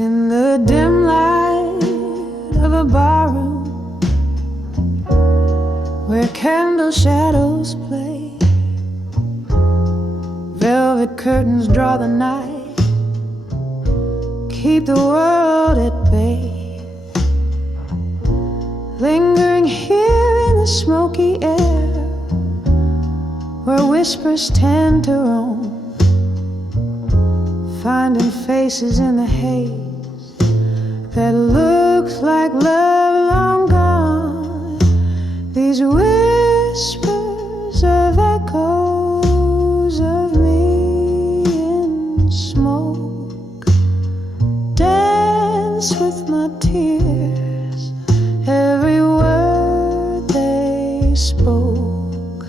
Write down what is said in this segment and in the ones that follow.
In the dim light of a barroom where candle shadows play, velvet curtains draw the night, keep the world at bay. Lingering here in the smoky air, where whispers tend to roam, finding faces in the haze that looks like love long gone. These whispers of echoes of me in smoke dance with my tears, every word they spoke,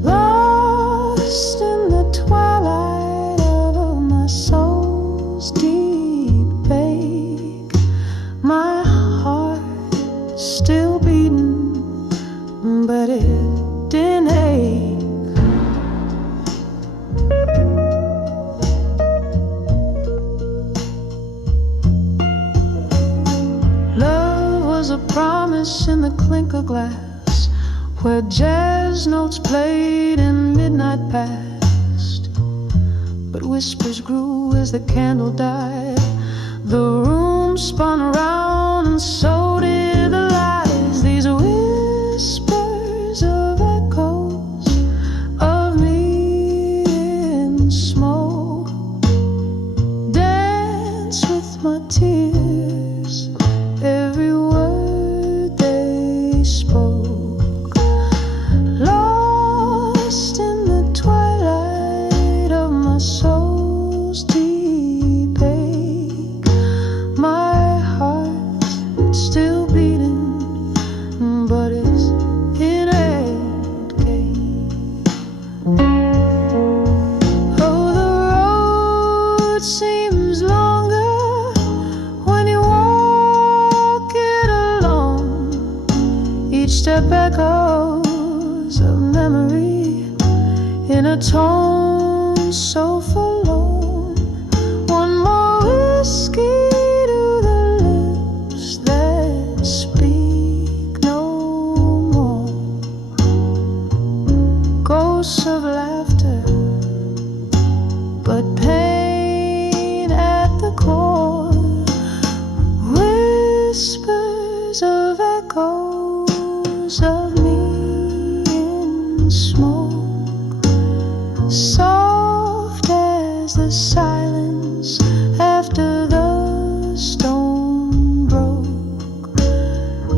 lost in the twilight of my soul's deep ache. My heart still beating, but it didn't ache. Love was a promise in the clinker glass, where jazz notes played and midnight passed. But whispers grew as the candle died. The room spun around and so did the lies. These whispers of echoes of me in smoke dance with my tears, every word they spoke, lost in the twilight of my soul's deep ache. My heart still beating, but it's in aching. Oh, the road seems longer when you walk it alone. Each step echoes of memory in a tone so forlorn. One more whiskey to the lips that speak no more. Ghosts of laughter, but pain at the core. Whispers of echoes of me in smoke, soft as the silence after the stone broke.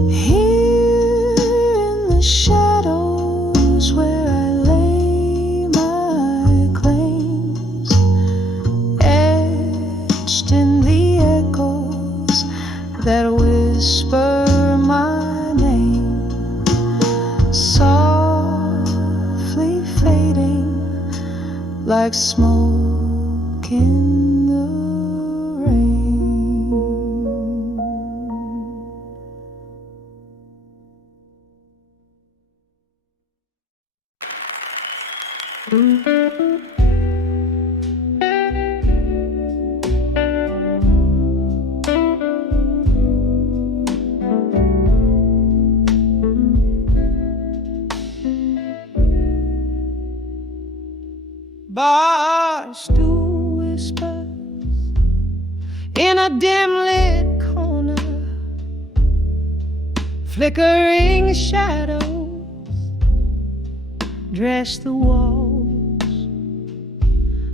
Here in the shadows where I lay my claims, etched in the echoes that whisper my name, softly fading like smoke in the rain. Bars to whispers in a dim lit corner, flickering shadows dress the walls.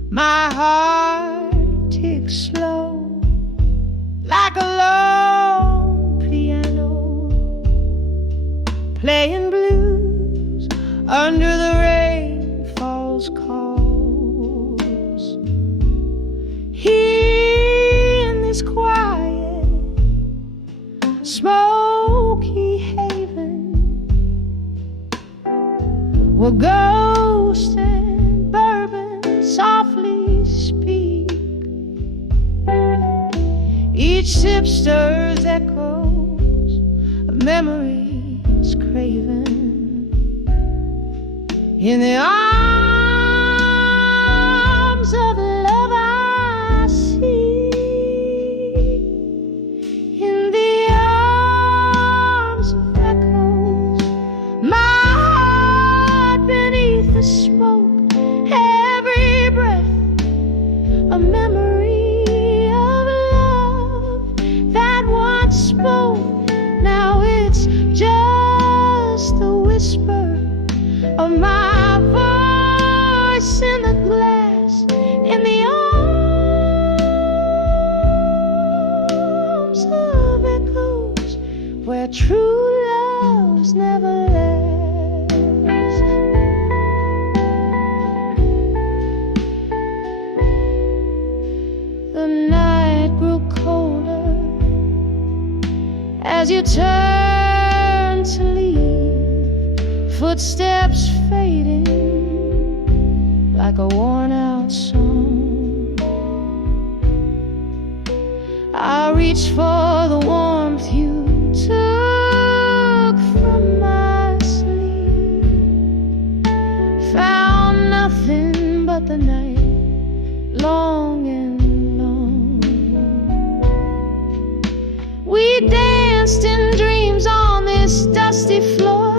My heart ticks slow like a long piano, playing blues under the rain falls calls. Here in this quiet smoky haven, where ghosts and bourbon softly speak, each sip stirs echoes of memories craven. In the arms of love I see a memory of love that once spoke. Now it's just a whisper of my voice in the glass, in the arms of echoes, where true loves never last. The night grew colder as you turned to leave, footsteps fading like a worn-out song. I reached for the warmth you took from my sleeve, found nothing but the night, long and long. We danced in dreams on this dusty floor.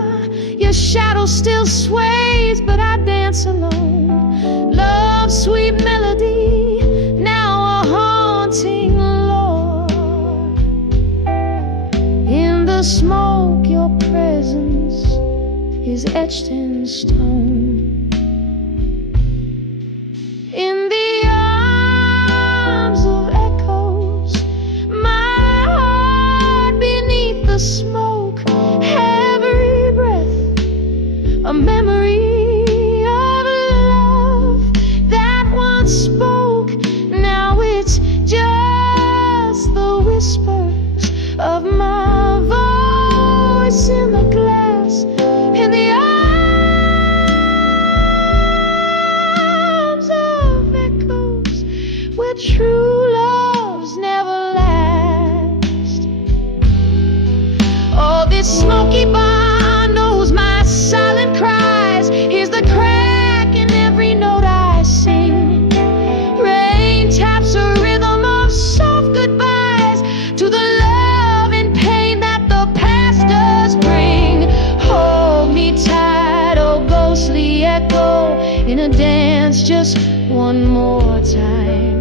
Your shadow still sways, but I dance alone. Love's sweet melody, now a haunting lore. In the smoke, your presence is etched in stone. In the arms of echoes, my heart beneath the smoke, every breath a memory of love that once spoke. Now it's just the whispers of my voice in the glass, in the arms of echoes, where true loves never last. Oh, this smoky bar knows my silent cries. Here's the crack in every note I sing. Rain taps a rhythm of soft goodbyes to the love and pain that the past does bring. Hold me tight, oh ghostly echo, in a dance just one more time.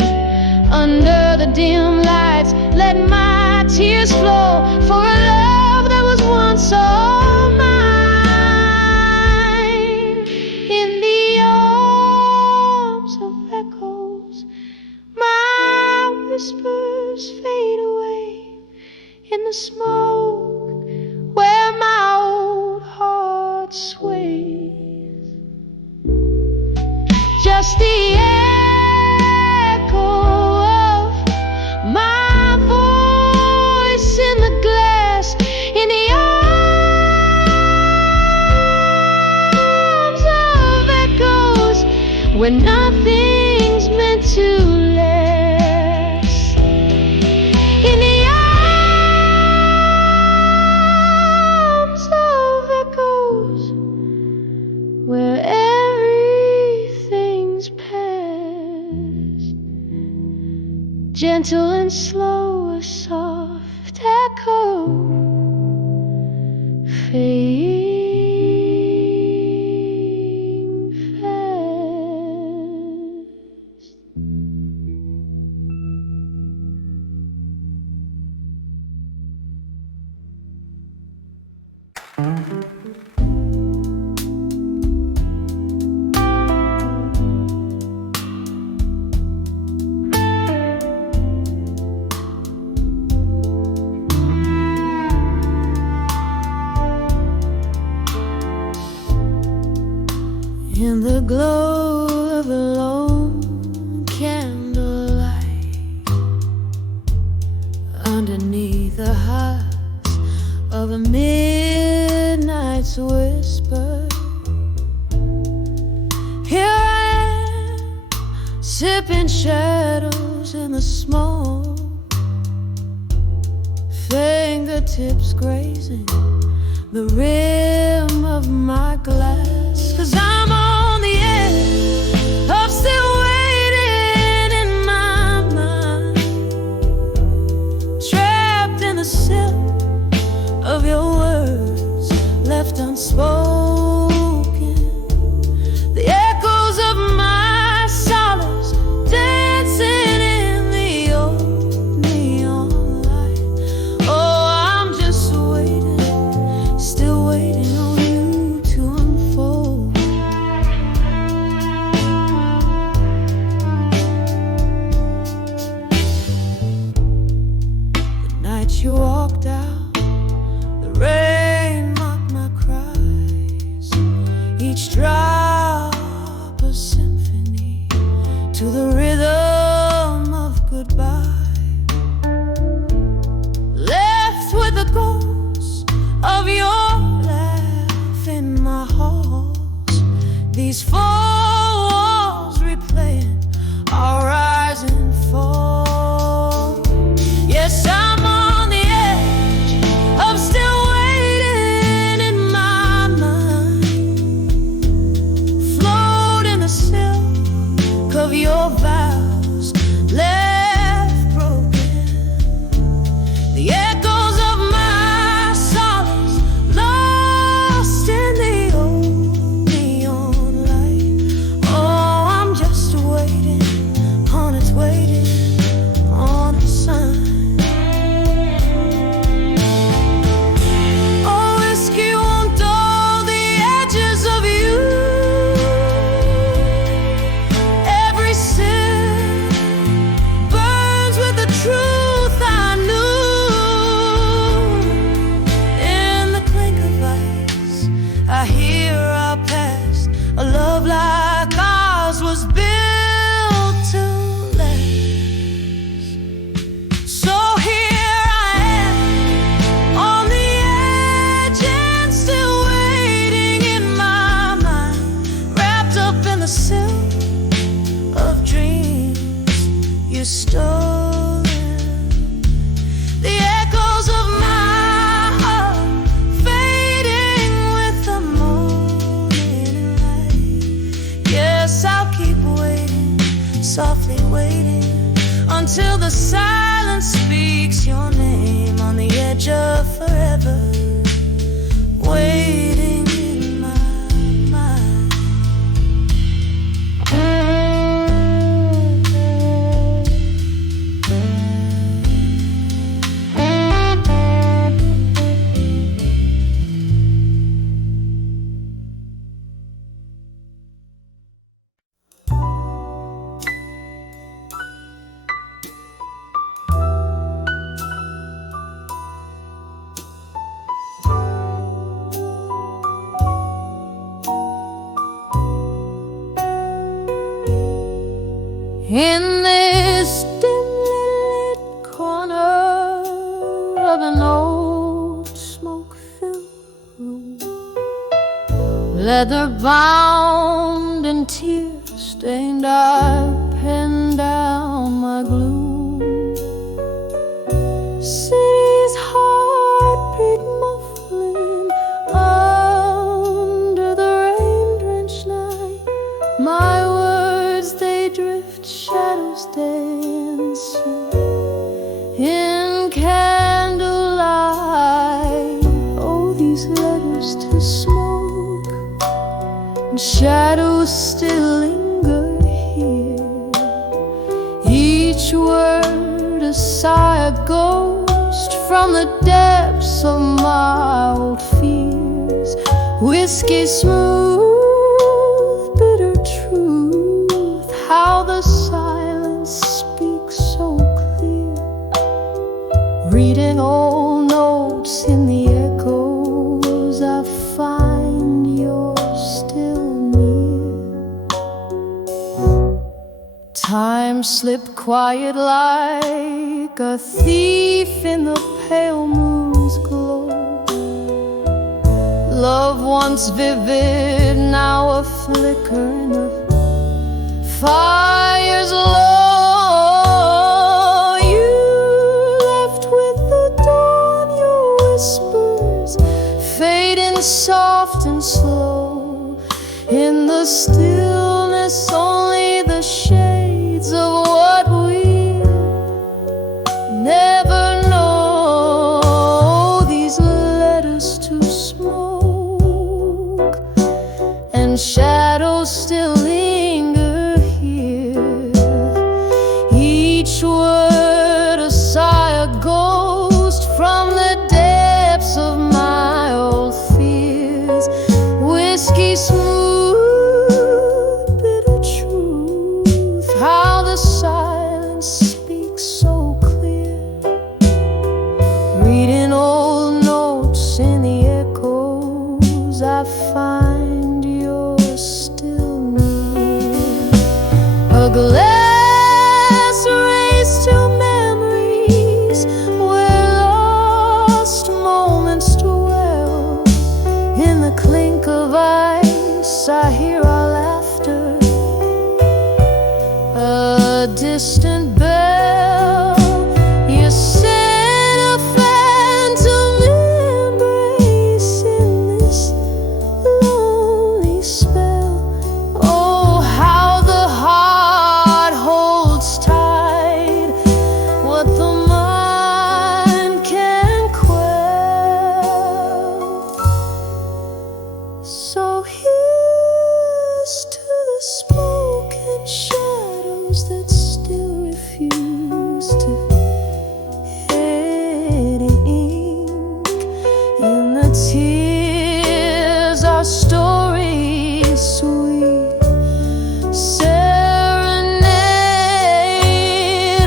Under the dim lights, let my tears flow for a love that was once all mine. In the arms of echoes, my whispers fade away. In the smoke, where my old heart sways, just the echo of my voice in the glass, in the arms of echoes, where nothing's meant to last. In the arms of echoes, where everything's past. Gentle and slow, a soft echo, fading fast. In the glow of a lone candlelight, underneath the hush of a midnight's whisper, here I am, sipping shadows in the smoke, fingertips grazing the rim of my glass. 'Cause I'm on the edge of still waiting in my mind, trapped in the silk of your words left unspoken. The echoes of my solace dancing you stolen. The echoes of my heart fading with the morning light. Yes, I'll keep waiting, softly waiting, until the silence speaks your name on the edge of forever, waiting in my mind. In this dimly lit corner of an old smoke-filled room, leather bound and tear-stained, I penned down my gloom. City's heartbeat muffling under the rain-drenched night. My words, they drift, shadows dancing in candlelight. Oh, these letters to smoke, and shadows still linger here. Each word a sigh, a ghost from the depths of my old fears. Whiskey smooth, bitter truth, how the silence speaks so clear. Reading old notes in the echoes, I find you're still near. Time slipped quiet like a thief in the pale moon's glow. Love once vivid, now a flicker in the fire's low. You left with the dawn, your whispers fading soft and slow. In the stillness, only the shades of what we never know. These letters to smoke, and shadows still linger here. Each word a sigh, a ghost from the depths of my old fears. Whiskey smooth, bitter truth, how the silence speaks so clear. Reading old notes in the echoes, I find you're still near. A glass raised to memories where lost moments dwell. In the clink of ice, I hear our laughter, a distant bell. You sent a phantom embrace in this lonely spell. Oh, how the heart holds tight what the mind can quell. So here's to the smoke and shadows that still refuse to fade ink. In the tears, our story is sweet. Serenade,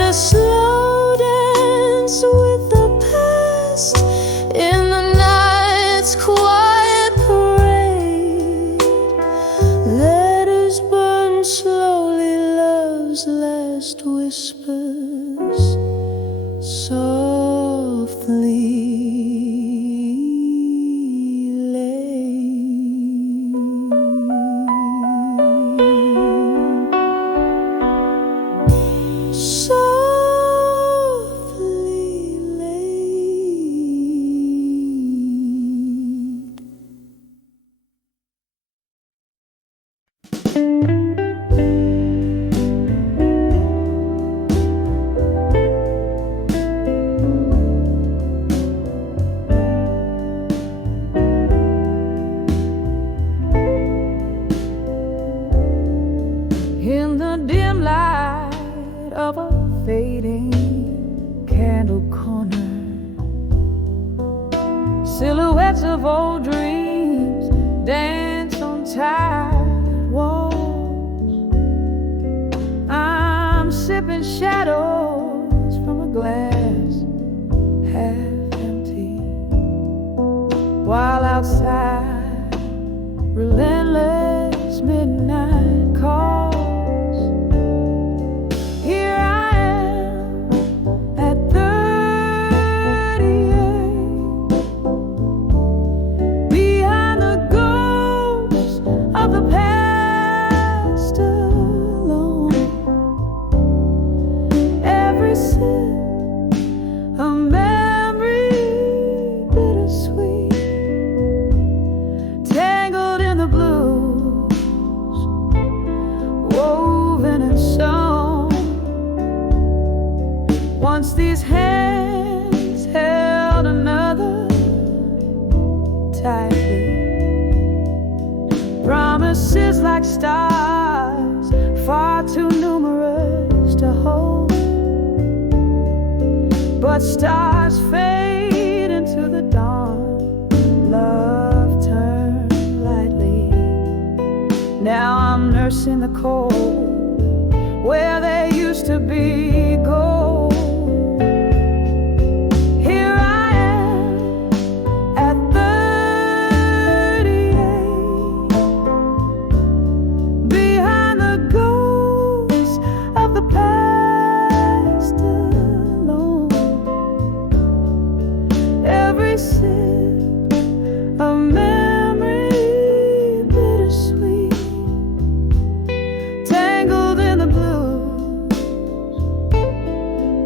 a slow dance with the past in the night's quiet parade. Letters burn slowly, love's last whispers softly lay. So Silhouettes of old dreams dance on tired walls. I'm sipping shadows from a glass half empty, while outside relentless midnight calls. Here I am at 38, behind the ghost of the past alone. Every sip a memory bittersweet, tangled in the blues, woven and sewn. Once these hands held another tightly, promises like stars, far too numerous to hold. But stars fade into the dawn, love turned lightly. Now I'm nursing the cold where there used to be gold. Here I am at 38, behind the ghost of the past alone. Every sip a memory bittersweet, tangled in the blues,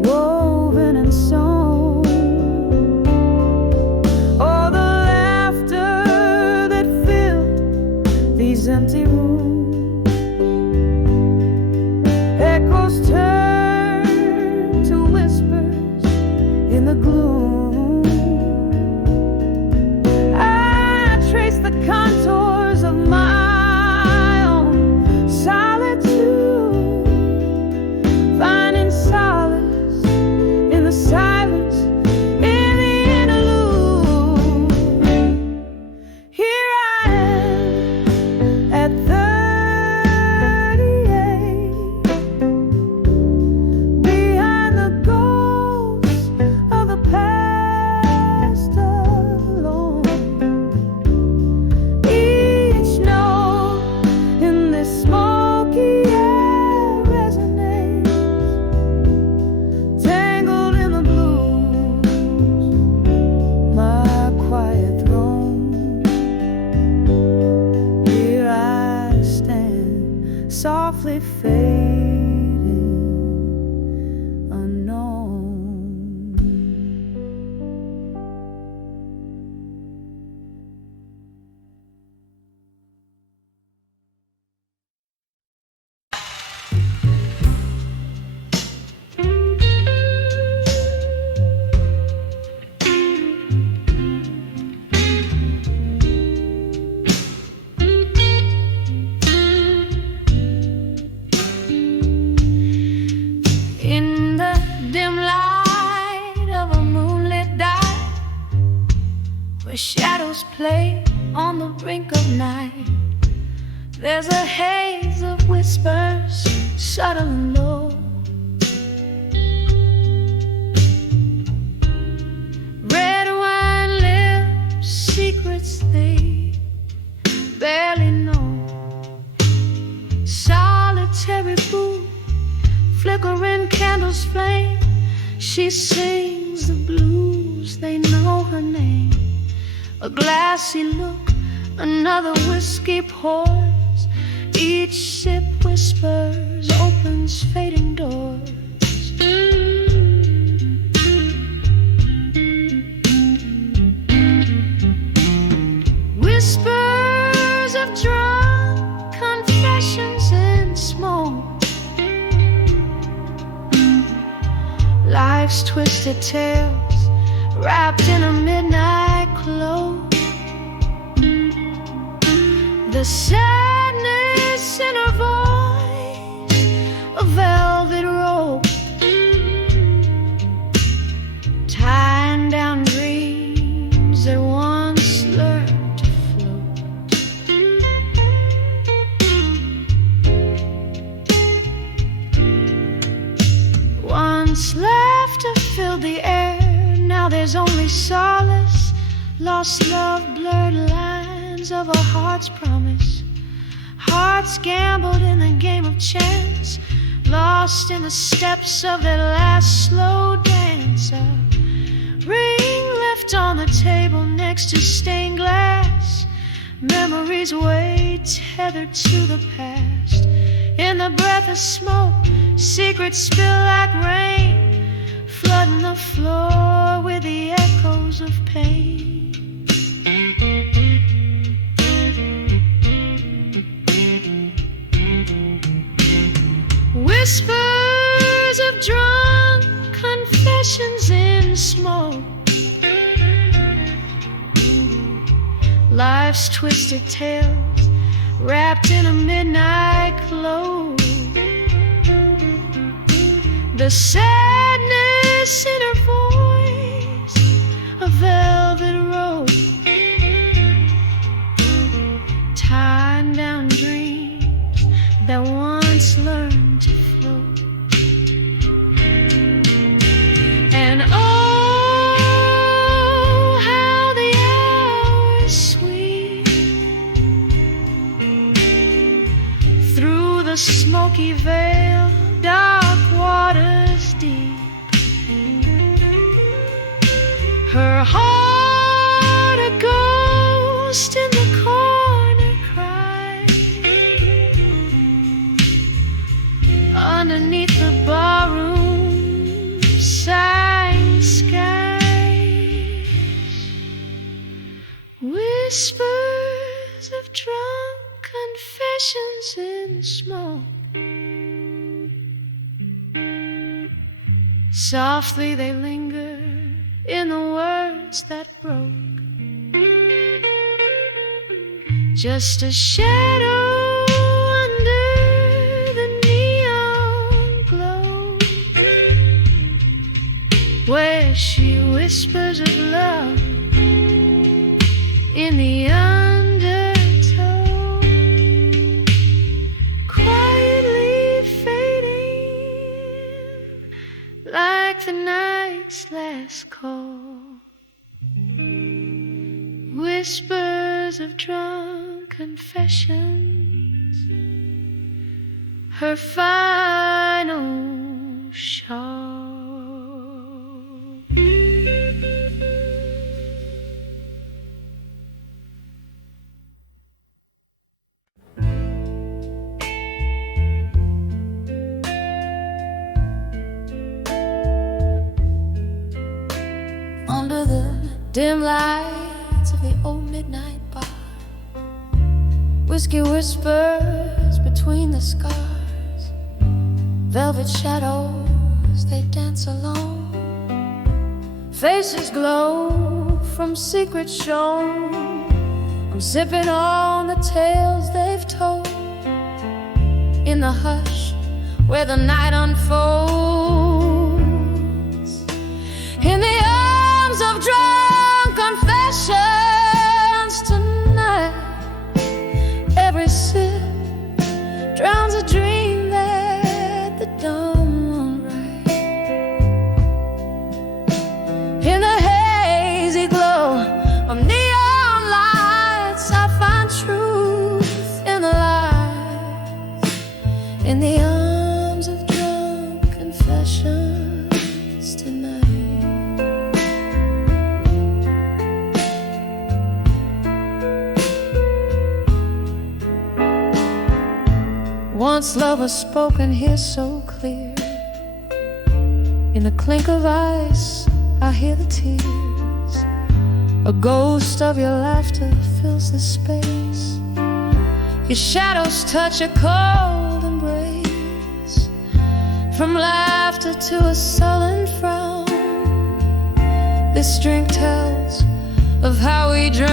woven and sewn. Oh, the laughter that filled these empty rooms, echoes turn to whispers in the gloom. I trace the contours of my own solitude, finding solace in the silence, in the interlude. Here I am at 38, behind the ghost of the past alone. Each note in this smoky air resonates, tangled in the blues, my quiet throne. Here I stand, softly fading, unknown. In the dim light of a moonlit night, where shadows play on the brink of night, there's a haze of whispers, subtle and low. Red wine lips, secrets they barely know. Solitary booth, flickering candles flame. She sings the blues, they know her name. A glassy look, another whiskey pours. Each sip whispers, opens fading doors. Whispers of drunk confessions and smoke, life's twisted tales wrapped in a midnight cloak. The sadness in her voice, a velvet rope, tying down dreams that once Once laughter filled the air, now there's only solace. Lost love, blurred lines of a heart's promise. Hearts gambled in the game of chance, lost in the steps of that last slow dance. A ring left on the table next to stained glass, memories way tethered to the past. In the breath of smoke, secrets spill like rain, flooding the floor with the echoes of pain. Whispers of drunk confessions in smoke, life's twisted tales wrapped in a midnight cloak. The sadness in her voice, a velvet rope, tying down dreams that once learned to float. And oh, how the hours sweep through the smoky veil, dark waters deep. Her heart a ghost in the corner cries, underneath the barroom sighing skies. Whispers of drunk confessions in smoke, softly they linger in the words that broke. Just a shadow under the neon glow, where she whispers of love in the undertow, quietly fading like the night's last call. Whispers of drunk confessions, her final shawl. Under the dim lights of the old midnight bar, whiskey whispers between the scars, velvet shadows they dance along, faces glow from secrets shown. I'm sipping on the tales they've told, in the hush where the night unfolds, in the arms of drunk confessions tonight. Every sip drowns a dream that the dawn won't write. In the hazy glow of neon lights, I find truth in the lies, in the arms of drunk confessions tonight. Once love was spoken here so clear, in the clink of ice I hear the tears. A ghost of your laughter fills the space, your shadows touch a cold embrace. From laughter to a sullen frown, this drink tells of how we drown.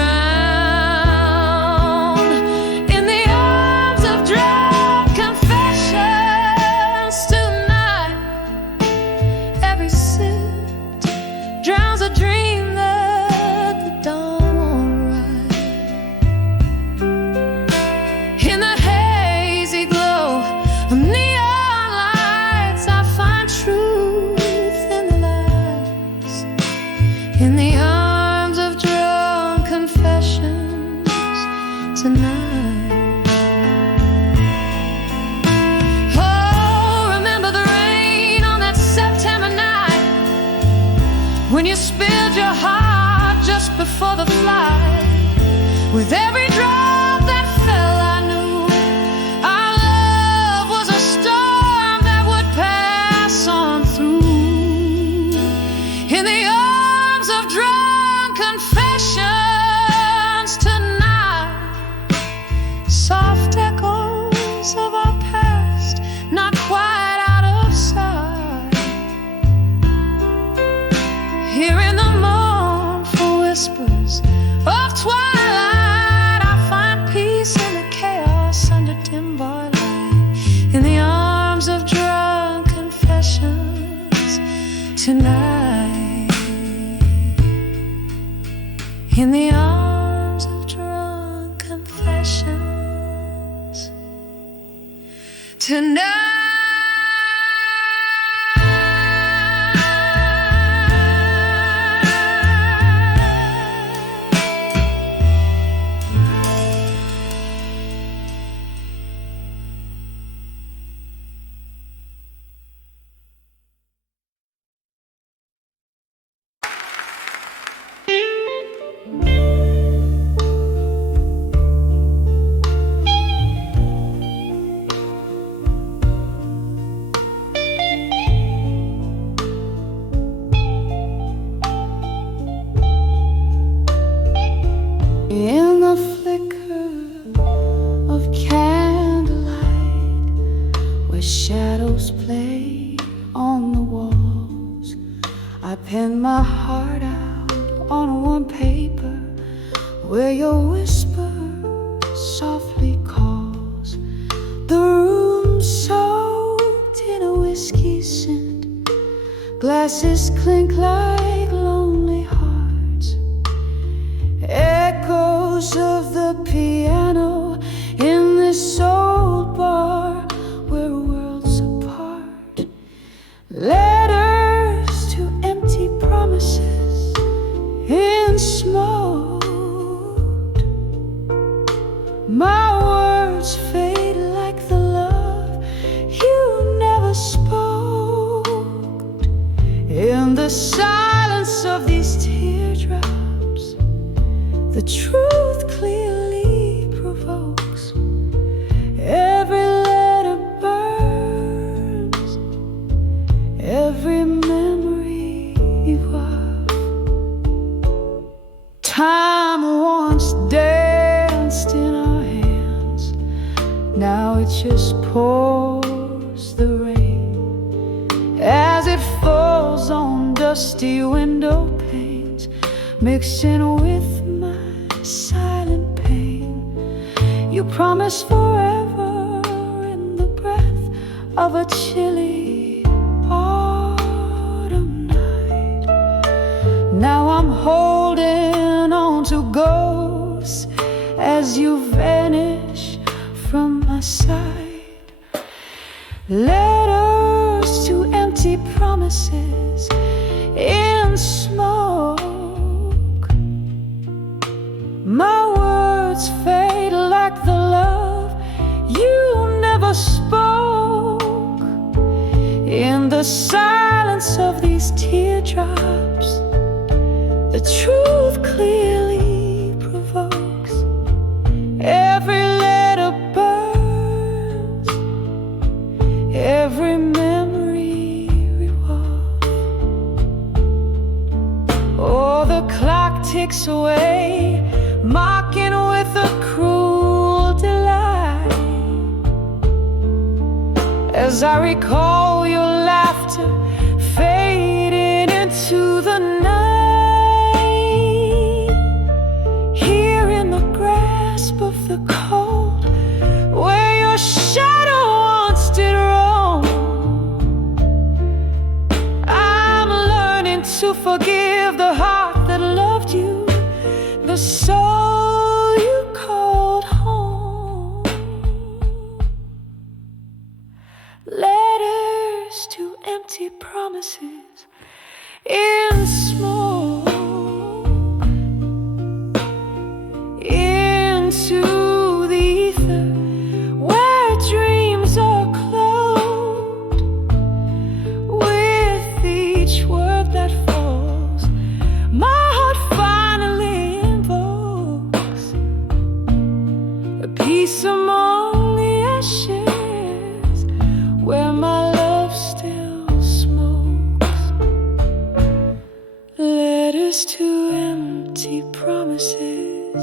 In the arms of drunk confessions tonight, every sip drowns a dream that the dawn won't write. In the hazy glow of neon lights, I find truth when you spilled your heart just before the flight. With every drop that fell, I knew our love was a storm that would pass on through. In the arms of drunk confessions tonight, soft echoes of our past, not quite out of sight. Hearing the mournful whispers of twilight, I find peace in the chaos under dim bar light. In the arms of drunk confessions tonight. In the arms of drunk confessions tonight. In the flicker of candlelight, where shadows play on the walls, I pen my heart out on one paper, where your whisper softly calls. The room soaked in a whiskey scent, glasses clink like lonely hearts. Echoes of the piano in this old bar, we're worlds apart. Letters to empty promises in smoke. My words fade like the love you never spoke. In the silence of these teardrops, the truth clearly provokes. Every letter burns, every memory evolves. Time once danced in our hands, now it just pours the rain as it falls on dusty window panes, mixing with silent pain. You promised forever in the breath of a chilly autumn night. Now I'm holding on to ghosts as you vanish from my side. Letters to empty promises in smoke. My words fade like the love you never spoke. In the silence of these teardrops, the truth clearly provokes. Every letter burns, every memory revolves. Oh, the clock ticks away, mocking with a cruel delight, as I recall your laughter fading into the night. Here in the grasp of the cold, where your shadow once did roam, I'm learning to forgive the heart that loved you, the soul you called home. Letters to empty promises in smoke. Into the ether where dreams are cloaked. With each word that falls, promises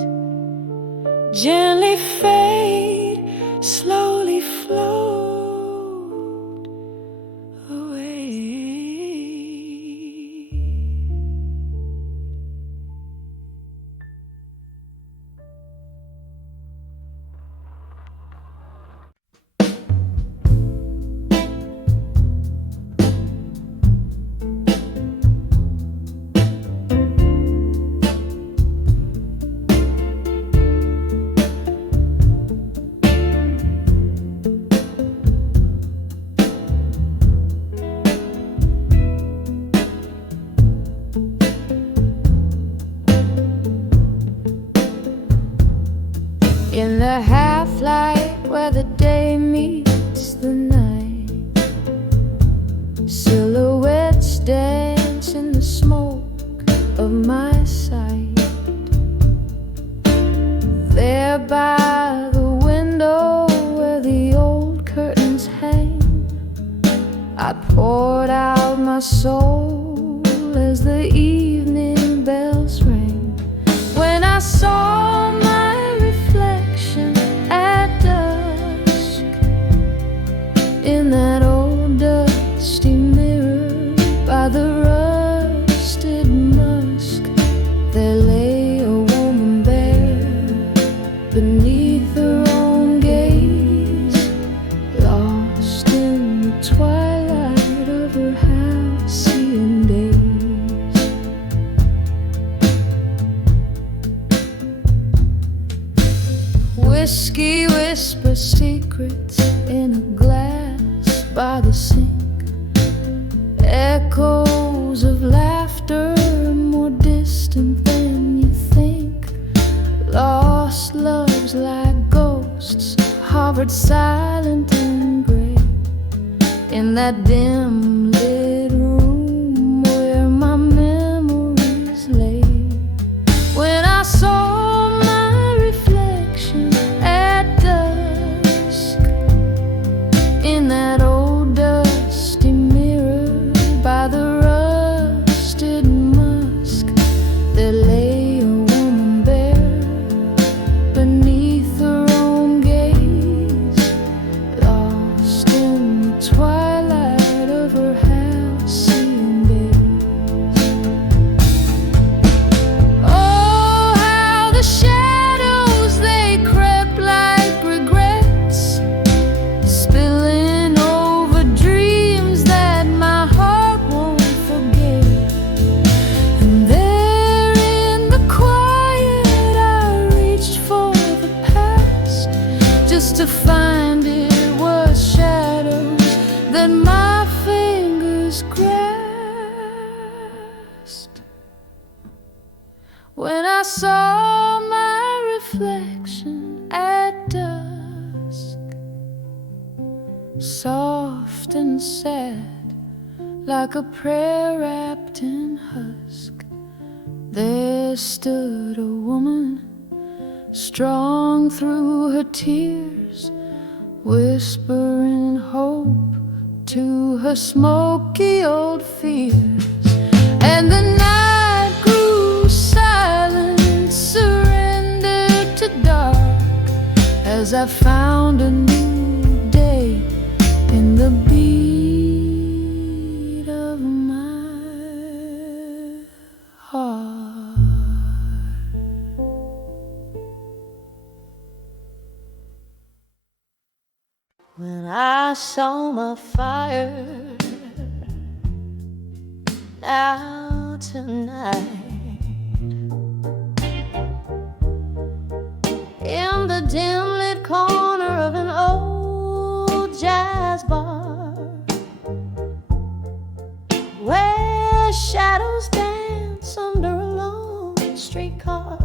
gently fade, slowly float away. In the half-light where the day meets the night, silhouettes dance in the smoke of my sight. There by the window where the old curtains hang, I poured out my soul as the evening bells rang. When I saw my reflection at dusk in that old dusty mirror by the rusted musk, there lay a woman bare beneath her own gaze, lost in the twilight of her halcyon days. Whiskey whispers secrets in a glass by the sink, echoes of laughter more distant than you think. Lost loves like ghosts hovered silent and gray in that dim lit room where my memories lay. When I saw my reflection at dusk in that old dusty mirror by the rusted musk, there lay a woman bare beneath her own gaze, lost in the twilight of her halcyon days. Oh, how the shadows they crept like regrets, spilling over dreams that my heart won't forget. And there in the quiet I reached for the past, just to find it was shadows that my fingers grasped. When I saw my reflection at dusk, soft and sad, like a prayer wrapped in husk, there stood a woman, strong through her tears, whispering hope to her smoky old fears. And the night grew silent, surrendered to dark, as I found a new day in the beat of my heart. When I saw my fire out tonight in the dim lit corner of an old jazz bar, where shadows dance under a long streetcar,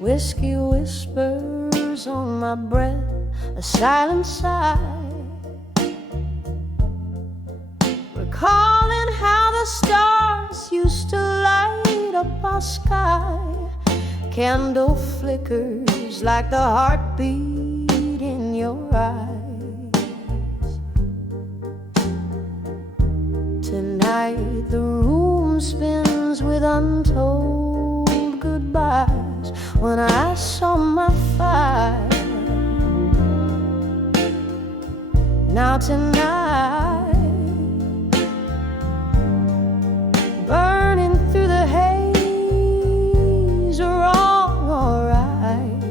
whiskey whispers on my breath, a silent sigh, recalling how the stars used to light up our sky. Candle flickers like the heartbeat in your eyes. Tonight the room spins ends with untold goodbyes when I saw my fire. Now tonight, burning through the haze, are all alright.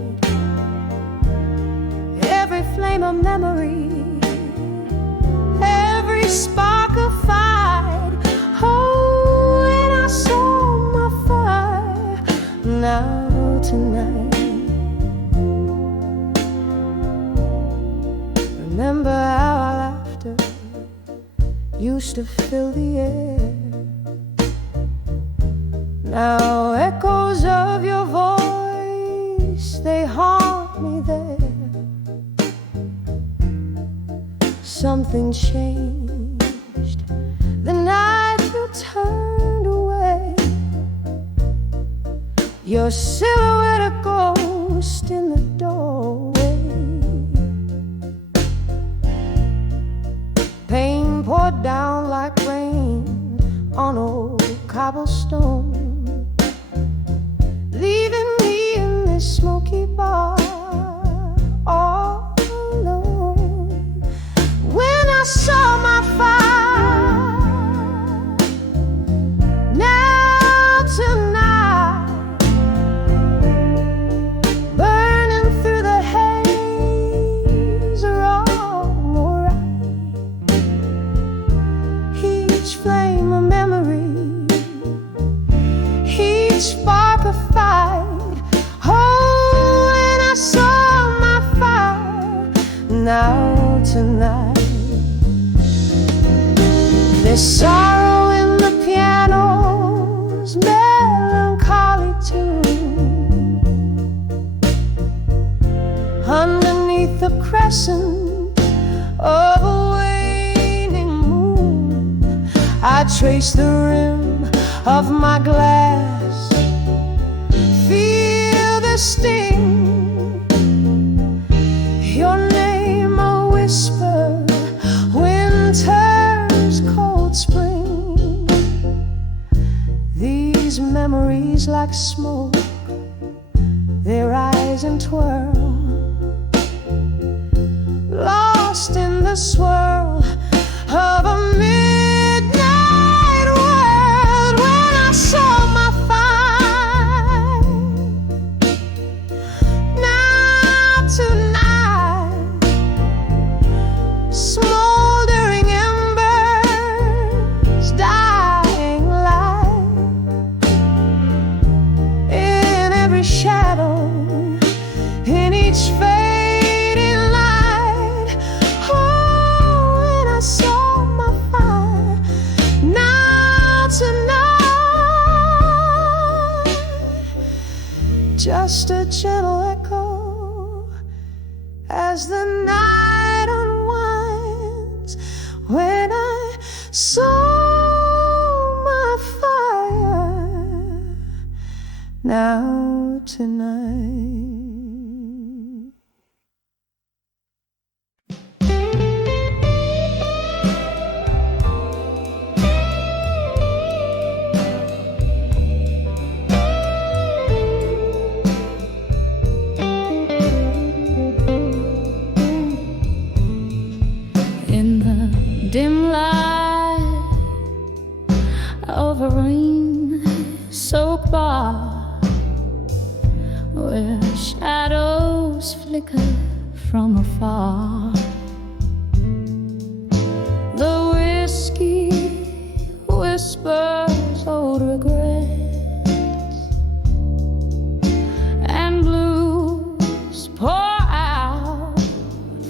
Every flame of memory, every spark of fight. Oh, when I saw my fire. Now tonight, remember how our laughter used to fill the air. Now echoes of your voice, they haunt me there. Something changed the night you turned away. Your silhouette a ghost in the doorway. Pain poured down like rain on old cobblestone, leaving me in this smoky bar all alone. When I saw my fire, now tonight, burning through the haze, are all alright. Each flame a memory, each spark a fight. Oh, when I saw my fire. Now tonight, there's sorrow in the piano's melancholy tune. Underneath the crescent of a waning moon, I trace the rim of my glass, feel the sting. Your name a whisper, winter's cold spring. These memories like smoke, they rise and twirl, lost in the swirl of a midnight world. When I saw my fire, now tonight, smoldering embers, dying light, in every shadow, in each fading light. Oh, when I saw my fire, now tonight, just a gentle echo as the night unwinds. When I saw my fire, now tonight. In the dim light of a rain-soaked bar, where shadows flicker from afar, the whiskey whispers old regrets, and blues pour out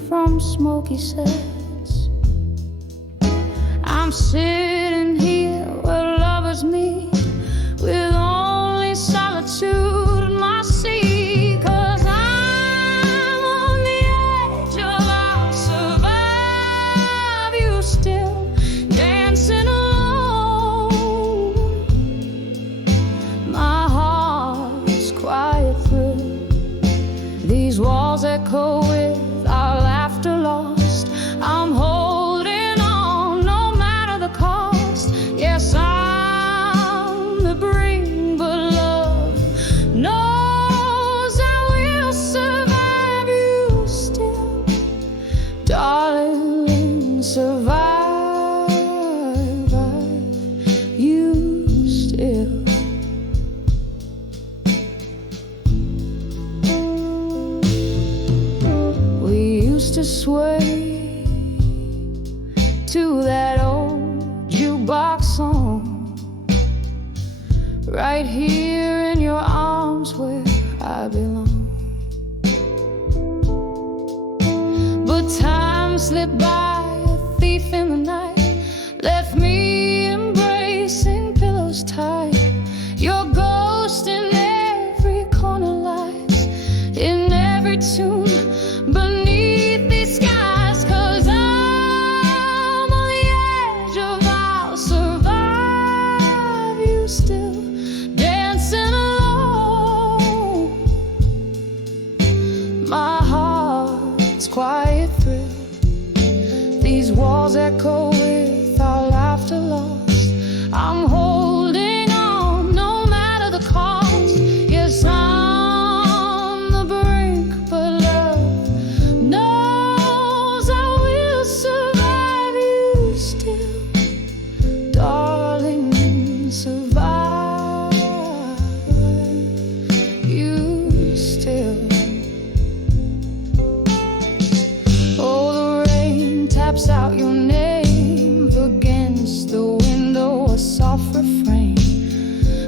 from smoky sets. I'm sitting here where lovers meet, with only solitude in my seat. 'Cause I'm on the edge of I'll survive you still, dancing alone. My heart's quiet through these walls echo with our laughter lost. I'm holding on, no matter the cost. that old jukebox song, right here in your arms where I belong. But time slipped by, a thief in the night, left me embracing pillows tight. Your ghost in every corner lies, in every tune beneath these skies. 'Cause I'm on the edge of I'll survive you still, dancing alone. My heart's quiet thrill, these walls echo with our laughter lost. I'm holding on no matter the cost. Yes, I'm the brink, but love knows I will survive you still, darling, survive you still. Oh, the rain taps out your name against the window, a soft refrain.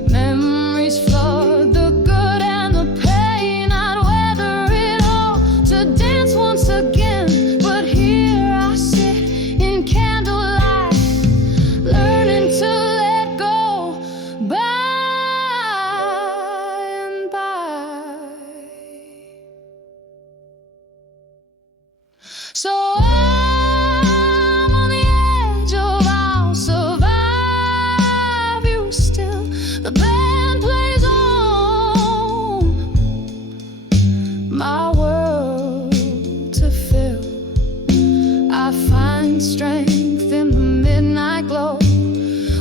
Memories flood the good and the pain. I'd weather it all to dance once again. But here I sit in candlelight, learning to let go by and by. So I'm on the edge of I'll survive you still. The band plays on, my world to fill. I find strength in the midnight glow,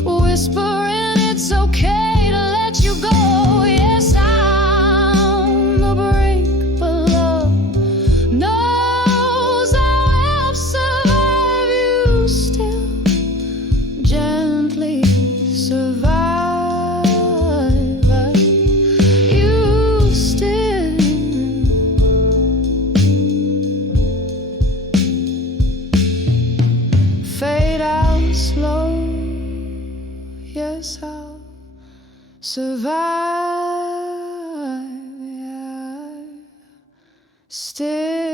whispering it's okay to let you go. Yes, I'm the brink, but love knows I will survive you still, gently survive you still. Fade out slow, yes, I'll survive still.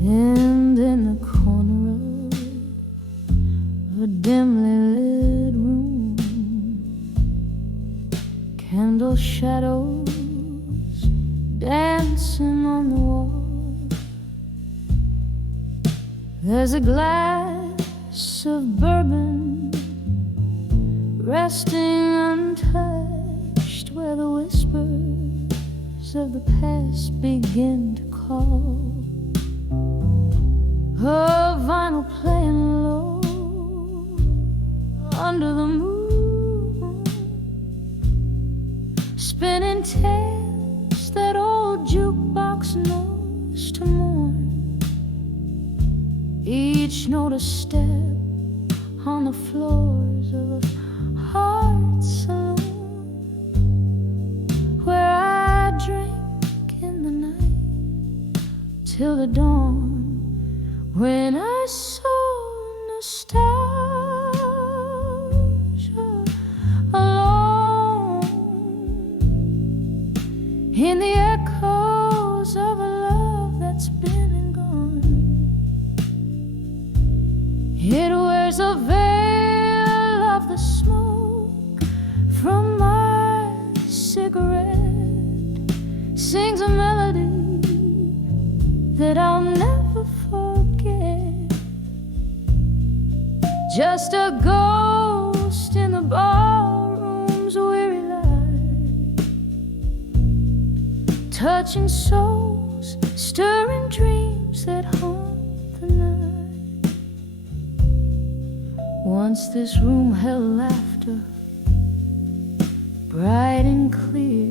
And in the corner of a dimly lit room, candle shadows dancing on the wall. There's a glass of bourbon resting untouched where the whispers of the past begin to call. A vinyl playing low under the moon, spinning tales that old jukebox knows to mourn. Each note a step on the floors of a heart saloon, where I drink in the night till the dawn, when I saw nostalgia alone in the echoes of a love that's been and gone. It wears a veil of the smoke from my cigarette, sings a melody that I'll never forget. Just a ghost in the ballroom's weary touching souls, stirring dreams that haunt the night. Once this room held laughter, bright and clear.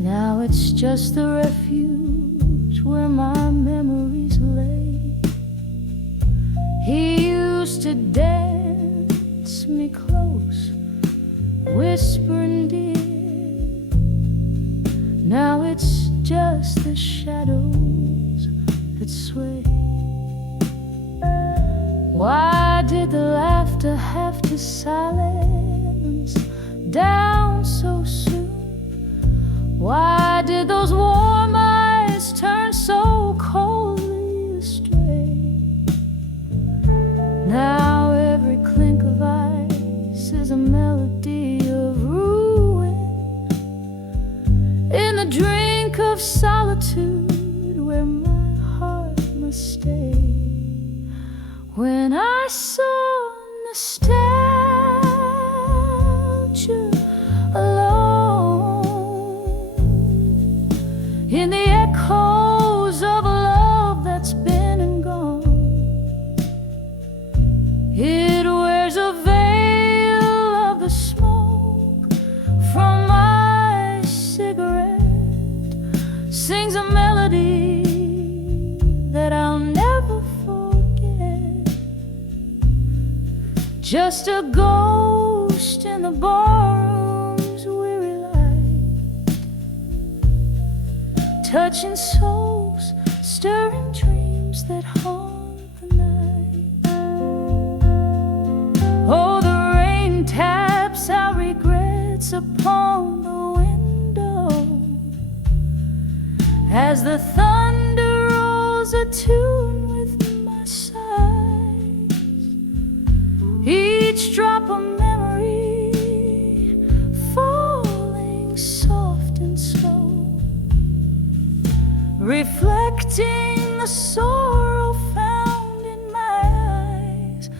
Now it's just the refuge where my memories lay. He used to dance me close, whispering dear. Now it's just the shadows that sway. Why did the laughter have to silence down so soon? Why did those warm eyes turn so coldly astray? Now every clink of ice is a melody of ruin in the drink of solitude where my heart must stay. When I saw nostalgia alone in the echoes of a love that's been and gone, it wears a veil of the smoke from my cigarette, sings a melody that I'll never forget. Just a ghost in the barroom's weary light, touching souls, stirring dreams that haunt the night. Oh, the rain taps out regrets upon the window as the thunder rolls a tune with my sighs. Each drop of memory falling soft and slow, reflecting the sorrow found in my eyes.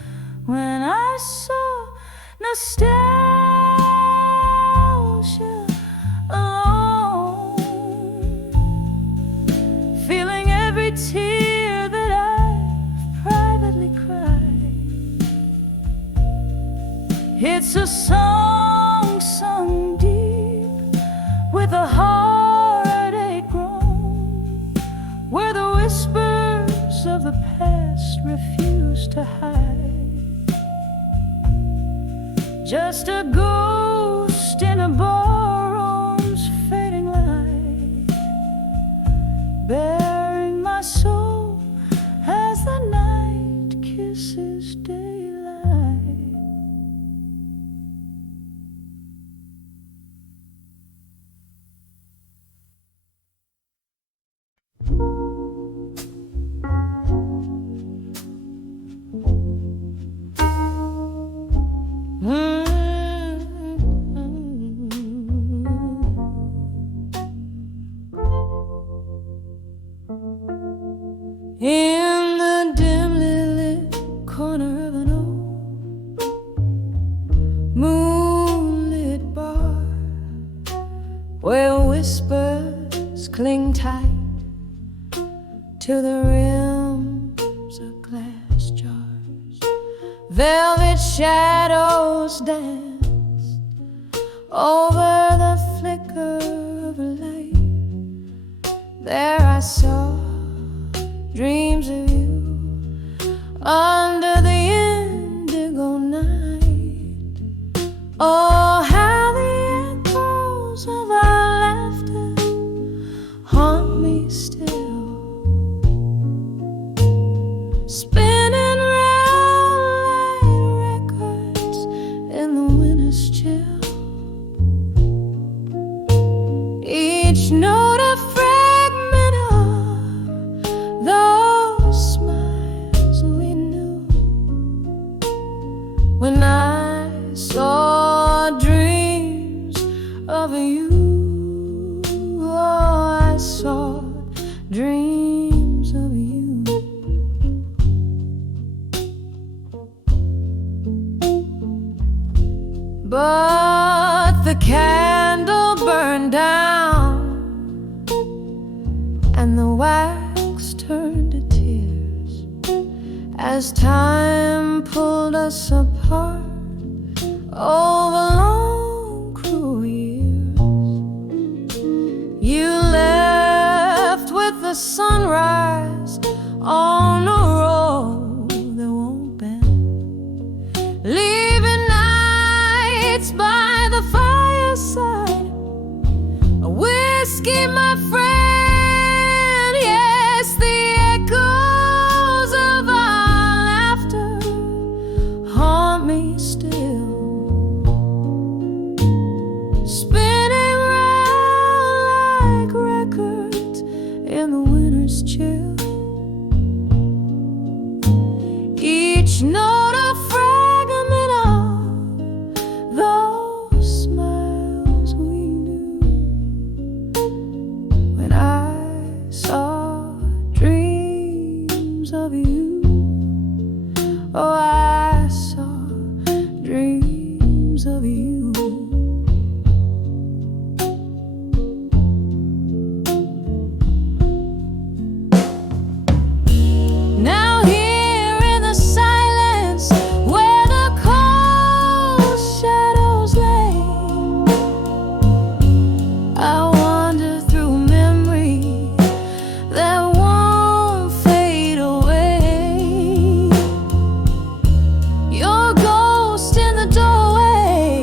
When I saw nostalgia alone, feeling every tear that I've privately cried. It's a song sung deep with a heartache groan, where the whispers of the past refuse to hide. Just a ghost in a barroom's fading light, bearing my soul as the night kisses daylight. In the dimly lit corner of an old moonlit bar, where whispers cling tight to the rims of glass jars, velvet shadows danced over the flicker of a light. There I saw dreams of you under the indigo night. Oh, how the echoes of our laughter haunt me still, spinning round like records in the winter's chill. Each note a fragment of those smiles we knew. When I saw dreams of you, oh, I saw dreams of you. But But the candle burned down, and the wax turned to tears as time pulled us apart over long, cruel years. You left with the sunrise on a road that won't bend, leaving nights by the fireside, a whiskey, my friend. Yes, the echoes of our laughter haunt me still, spinning round like records in the winter's chill. Each note a fragment of those smiles we knew when I saw dreams of you. Oh, I saw dreams of you. Now here in the silence where the cold shadows lay, I wander through memory that won't fade away. Your ghost in the doorway,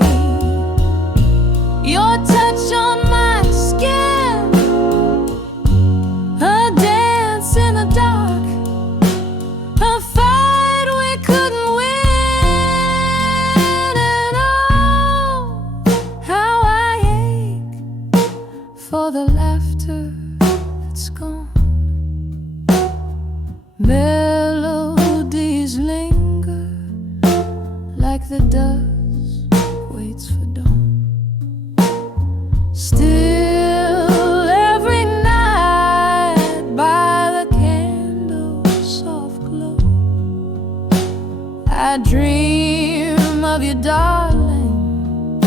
your touch on my skin, a dance in the dark, a fight we couldn't win. And oh, how I ache for the laughter that's gone. Melodies linger like the dust waits for dawn. Still every night by the candle's soft glow, I dream of you, darling.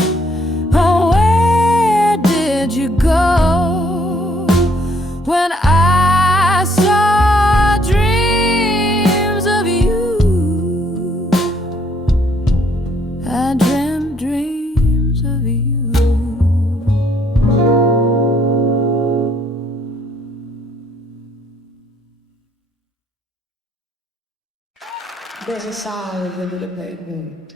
Oh, where did you go when I saw dreams of you? I dreamt dreams of you. There's a sound in the little mood.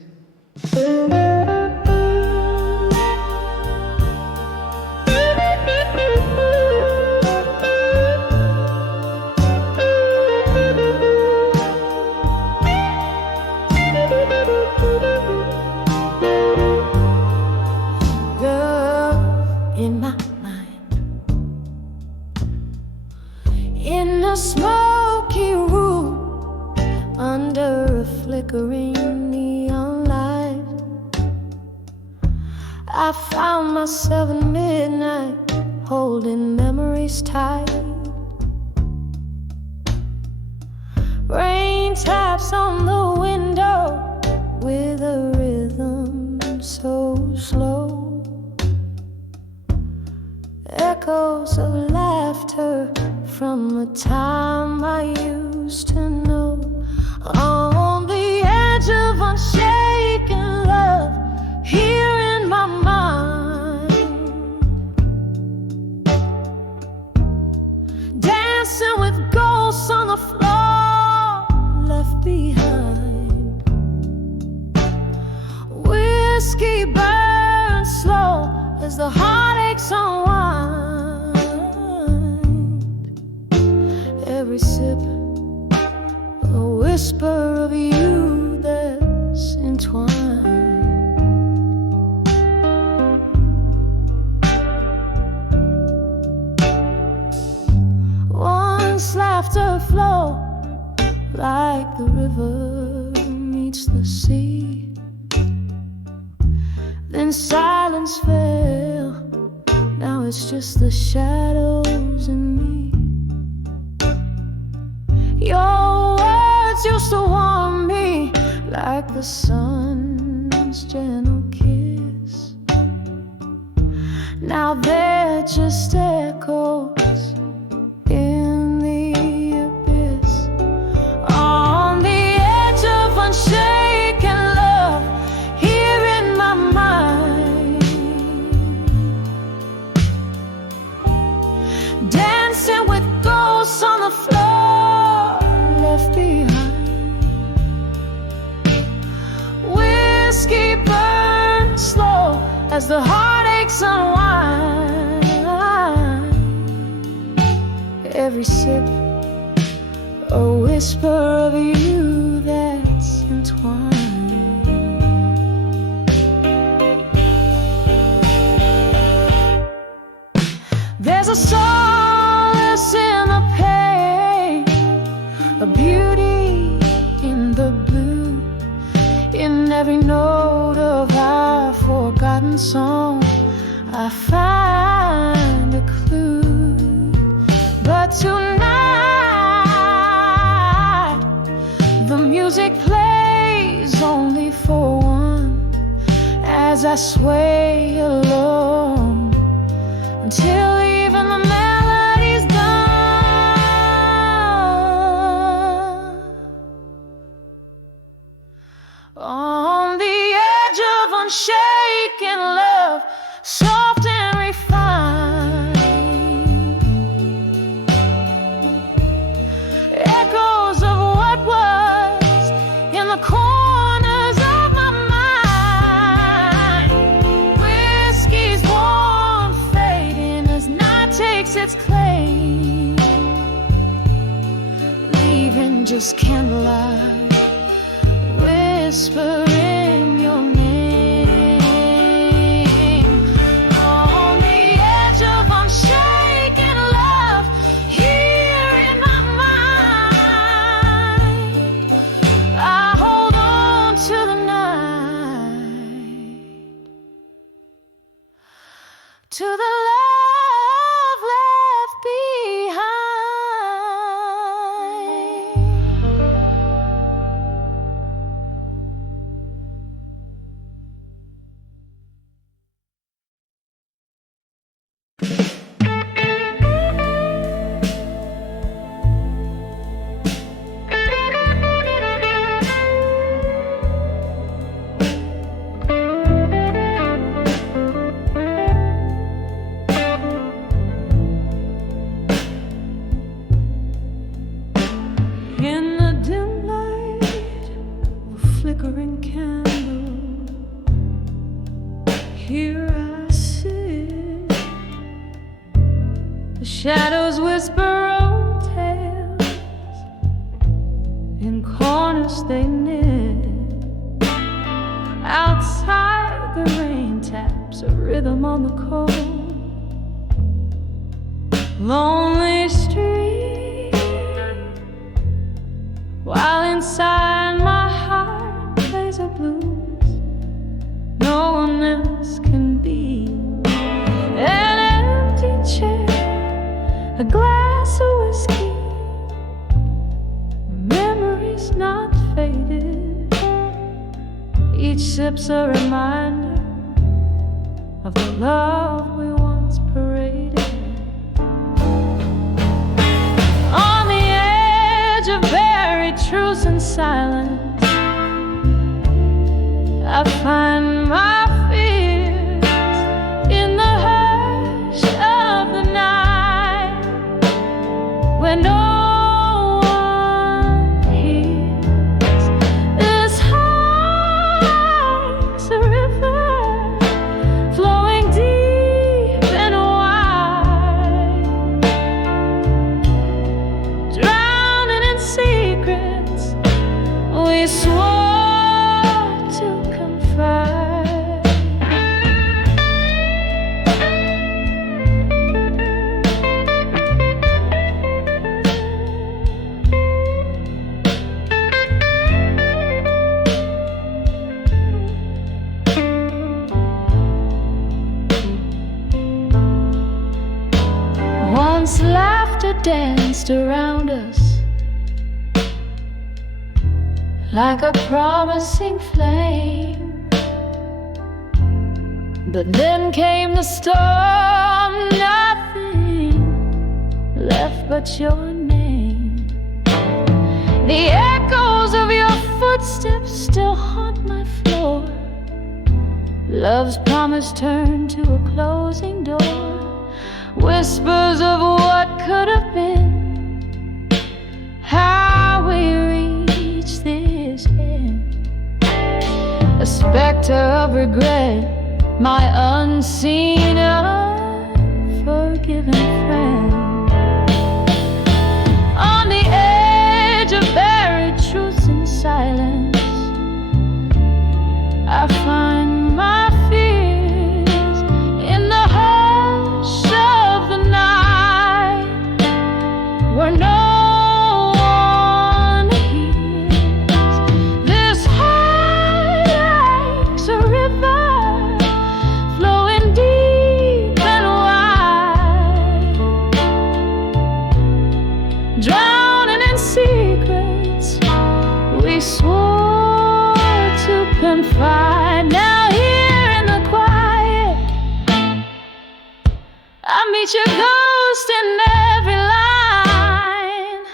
Girl in my mind, in a smoky room under a flickering neon light, I found myself at midnight holding memories tight. Rain taps on the window with a rhythm so slow, echoes of laughter from the time I used to know. On the edge of unshaken love, here in my mind, dancing with ghosts on the floor left behind. Whiskey burns slow as the heartaches unwind. Every sip a whisper of you that's entwined. Once laughter flow like the river meets the sea, then silence fell. Now it's just the shadows and me. Your words used to warm me like the sun's gentle kiss. Now they're just echoes in the abyss, on the edge of unshaken love, here in my mind, dancing with ghosts on the floor left behind. Whiskey burns slow as the heartaches unwind. Every sip a whisper of you that's entwined. There's a solace in the pain, a beauty in the blue, in every note of our forgotten song. I find a clue. But tonight the music plays only for one, as I sway alone until even the melody's done. On the edge of unshaken love, soft and refined, echoes of what was in the corners of my mind. Whiskey's warm fading as night takes its claim, leaving just candlelight whispering your name. On the edge of unshaken love, here in my mind, I hold on to the night, to the love left behind. In the dim light of a flickering candle, here I sit. The shadows whisper old tales, in corners they knit. Outside the rain taps a rhythm on the cold, lonely street, while inside my heart plays a blues no one else can be. An empty chair, a glass of whiskey, memories not faded. Each sip's a reminder of the love we once paraded. On the edge of buried truths and silence, I find my fears in the hush of the night, when no one hears. This heart's a river flowing deep and wide, drowning in secrets we swore to confide. Once laughter danced around us like a promising flame, But then came the storm, nothing left but your name. The echoes of your footsteps still haunt my floor. Love's promise turned to a closing door. Whispers of what could have been, how we reached this end. A specter of regret, my unseen, unforgiven friend. On the edge of buried truths and silence, I find my fears in the hush of the night, where no one hears. This heart like's a river, flowing deep and wide, drowning in secrets we swore to confide. Now here in the quiet, I meet your ghost in every line.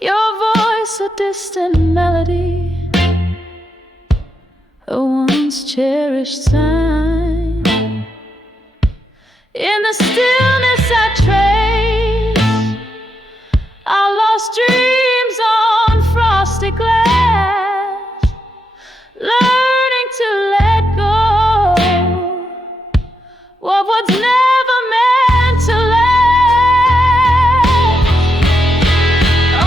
Your voice a distant melody, a once cherished sign. In the stillness I trace our lost dreams on frosty glass, learning to let go of what's never meant to last.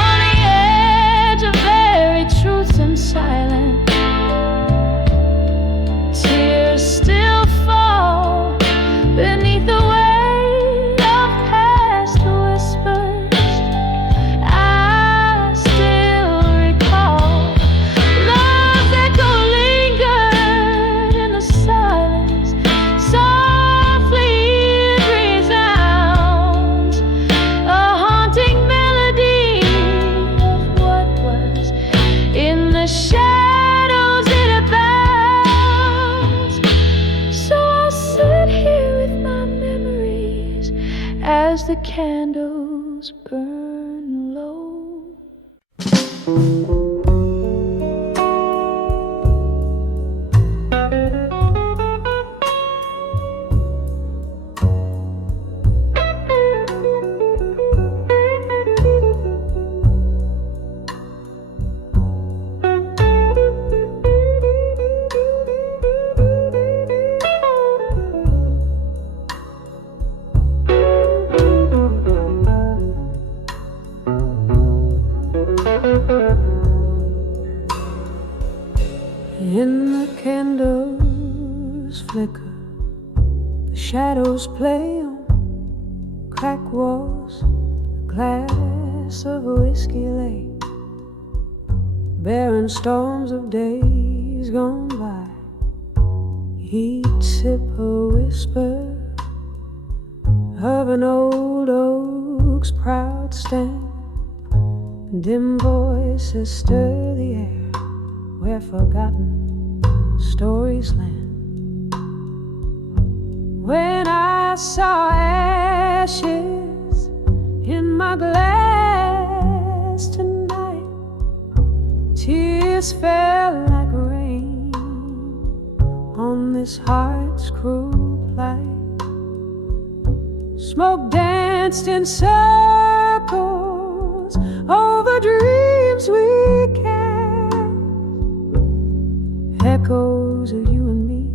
On the edge of buried truth and silence, tears still fall beneath the weight of past whispers. I still recall love's echo lingered in the silence. Softly it resounds, a haunting melody of what was. In the shadows it abounds. So I'll sit here with my memories as the candles burn low. In the candles flicker, the shadows play on cracked walls. A glass of whiskey lay, barren storms of days gone by. Each sip a whisper of an old oak's proud stand. Dim voices stir the air where forgotten stories land. When I saw ashes in my glass tonight, tears fell like rain on this heart's cruel plight. Smoke danced in circles over dreams we cast, echoes of you and me,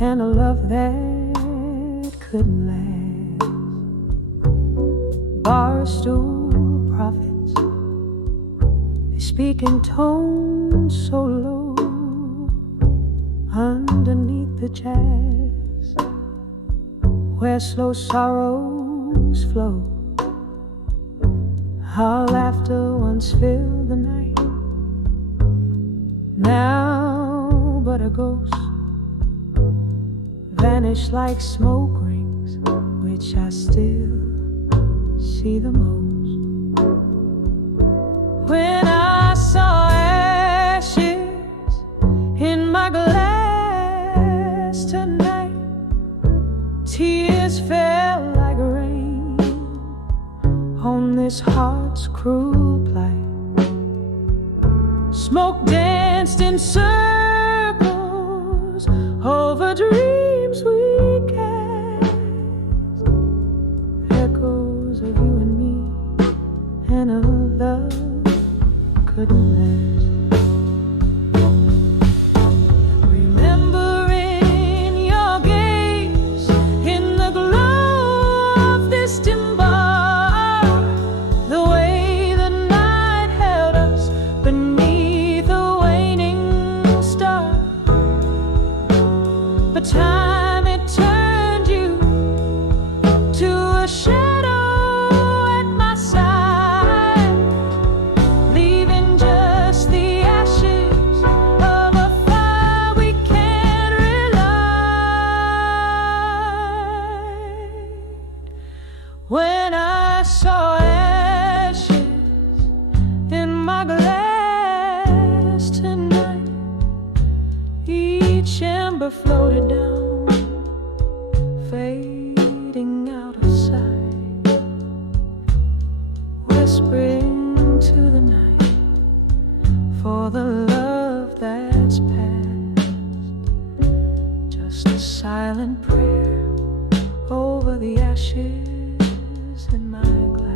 and a love that couldn't last. Barstool prophets, they speak in tones so low underneath the jazz, where slow sorrows flow. Our laughter once filled the night, now but a ghost, vanished like smoke rings, which I still see the most. When I saw ashes in my glass tonight, Tears fell like rain on this heart's cruel plight. Smoke danced in circles over dreams we cast. Echoes of you and me and a love couldn't last. Time it turned you to a shadow at my side, leaving just the ashes of a fire we can't relight. When I saw ashes in my glass tonight, each ember floated down, fading out of sight, whispering to the night for the love that's past. Just a silent prayer over the ashes in my glass.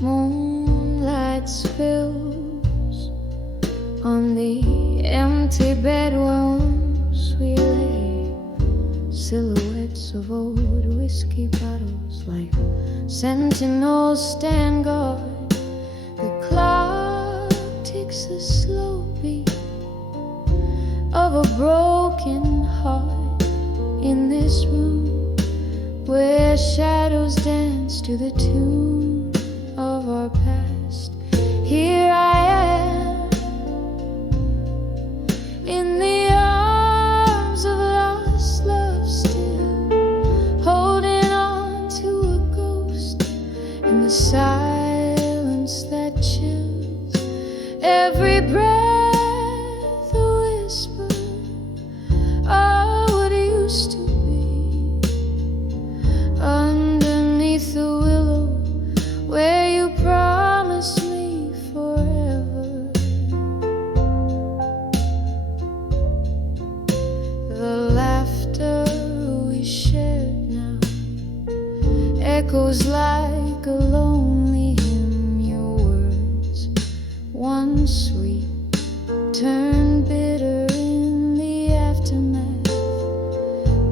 Moonlight spills on the empty bedrooms we lay, silhouettes of old whiskey bottles like sentinels stand guard. The clock ticks a slow beat of a broken heart in this room where shadows dance to the tune of our past. Here I am in the arms of lost love, still holding on to a ghost in the silence that chills every breath, a whisper of what used to be underneath the willow where you promised me forever. The laughter we shared now echoes like a lonely hymn. Your words, once sweet, turned bitter in the aftermath.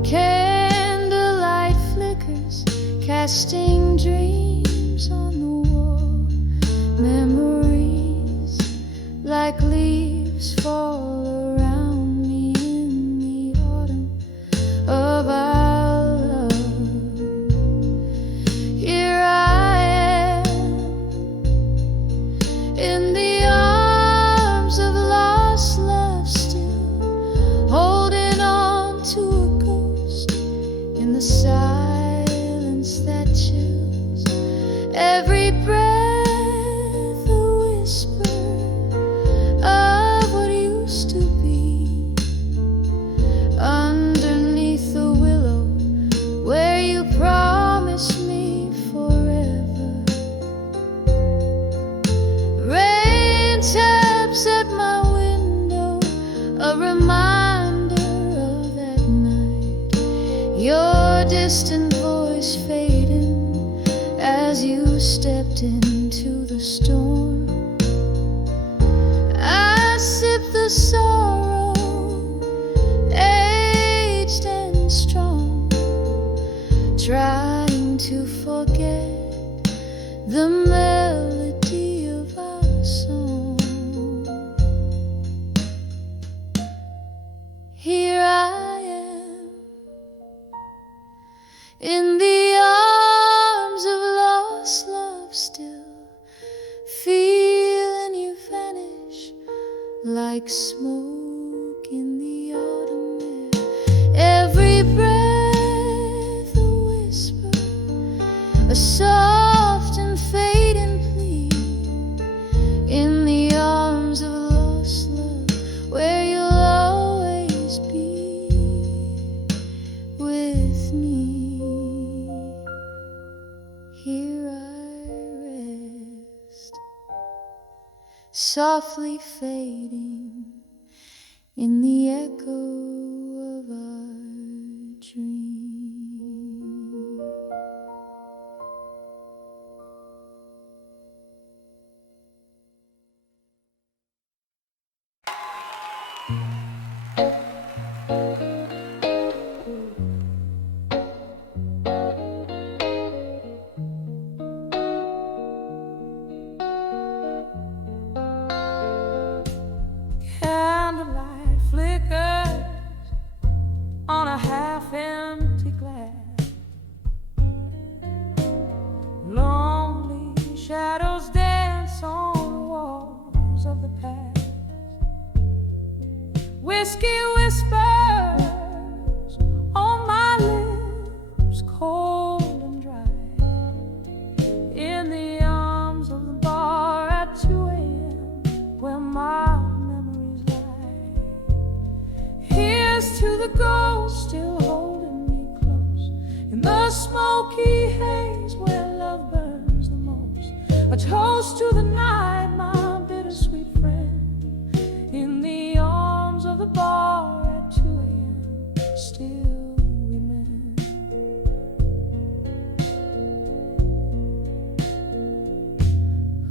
Candlelight flickers, casting dreams on the wall. Memories like leaves fall around me in the autumn of our love. Here I am in the arms of lost love, still holding on to a ghost in the silence that chills every breath, a whisper of what used stepped into the storm. I sip the sorrow, aged and strong, trying to forget the melody of our song. Here I am in the arms of lost love, still feeling you vanish like smoke in the autumn air. Every breath a whisper, a soft and fading plea, in the arms of lost love, where you'll always be with me. Here I rest, softly fading in the echo of our dream. Candlelight flickers on a half-empty glass. Lonely shadows dance on the walls of the past. Whiskey whispers on my lips, cold and dry, in the arms of the bar at 2 a.m. where my memories lie. Here's to the ghost still holding me close in the smoky haze where love burns the most. A toast to the night, my bittersweet friend, in the arms of the bar at 2 a.m. still we mend.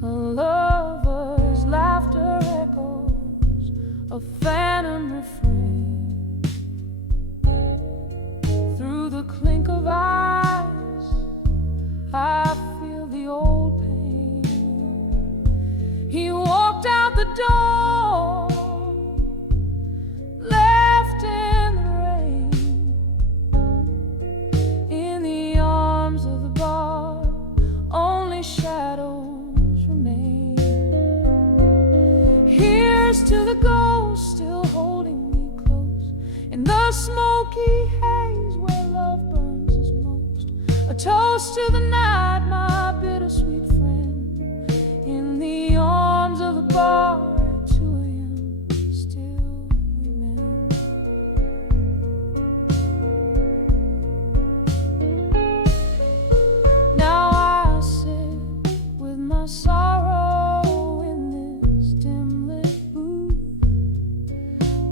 A lover's laughter echoes a phantom refrain. Through the clink of eyes, I feel the old pain. He walked out the door, left in the rain, in the arms of the bar, only shadows remain. Here's to the ghost still holding me close in the smoky haze where love burns us most. A toast to the night, my bittersweet friend, in the arms of the bar at 2 a.m. still we mend. Now I sit with my sorrow in this dim lit booth,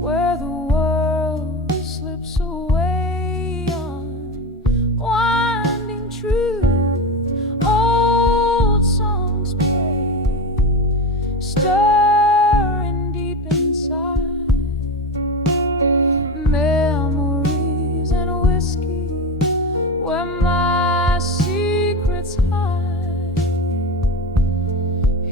where the world slips away unwinding truth. Old songs play, stirring deep inside. Memories and whiskey, where my secrets hide.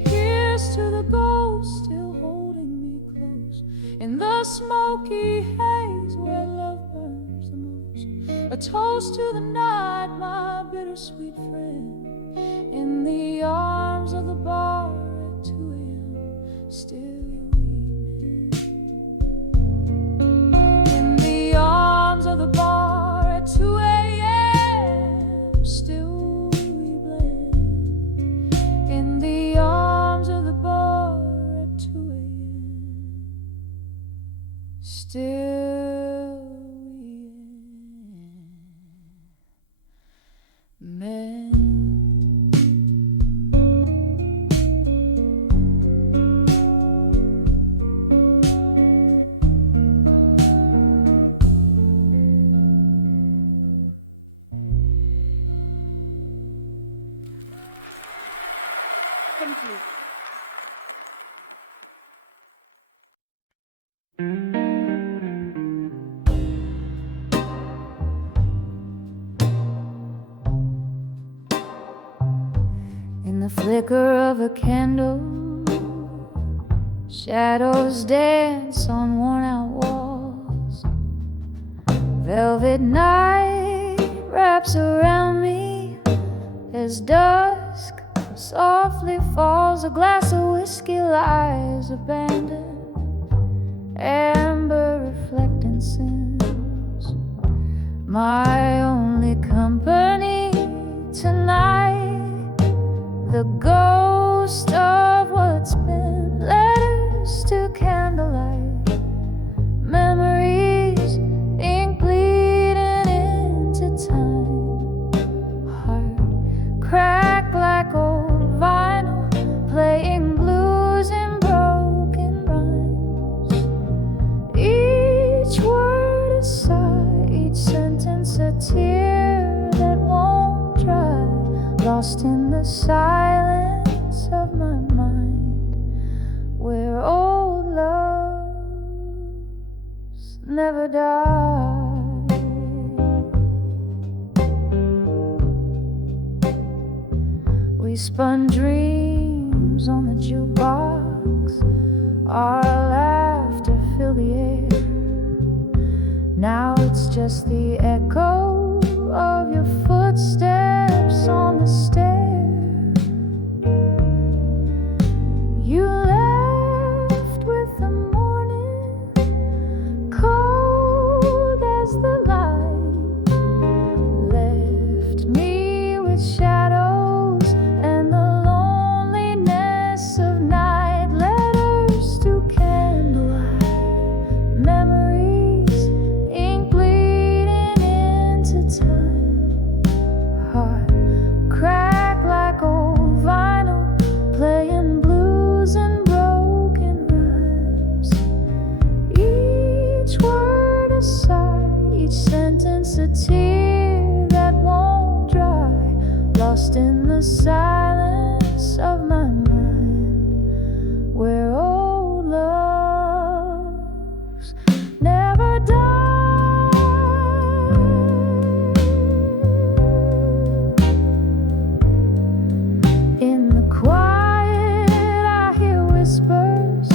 Here's to the ghost still holding me close in the smoky haze where love burns the most. A toast to the night, my bittersweet friend, in the arms of the bar at 2 a.m. still we mend. In the arms of the bar at 2 a.m. still we blend. In the arms of the bar at 2 a.m. still we mend. complete. In the flicker of a candle, shadows dance on worn-out walls. Velvet night wraps around me as dusk softly falls. A glass of whiskey lies abandoned, amber reflecting sins. My only company tonight, the ghost of what's been. Letters to candlelight, memories, ink bleeding into time. Heart cracked like old vinyl, playing blues in broken rhymes. Each word a sigh, each sentence a tear that won't dry, lost in the silence of my mind, where old loves never die. We spun dreams on the jukebox, our laughter filled the air. Now it's just the echo of your footsteps on the stair. You left with the morning, cold as the light. Left me with shadows and the loneliness of night. Letters to candlelight, memories, ink bleeding into time. Heart cracked like old vinyl, playing blues and broken rhymes. Each word a sigh, each sentence a tear that won't dry, lost in the silence of my mind, where old loves never die. In the quiet I hear whispers,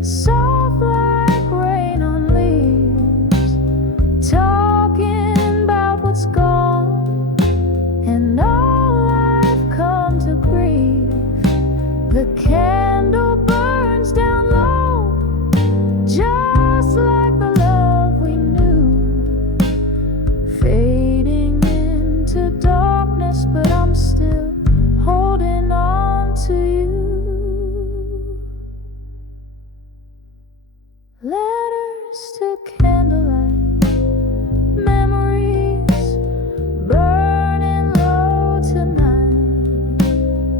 soft like rain on leaves, talking about what's gone and all I've come to grieve. The candle burns down low, just like the love we knew, fading into darkness, but I'm still holding on to you. Letters to candlelight, memories burning low tonight.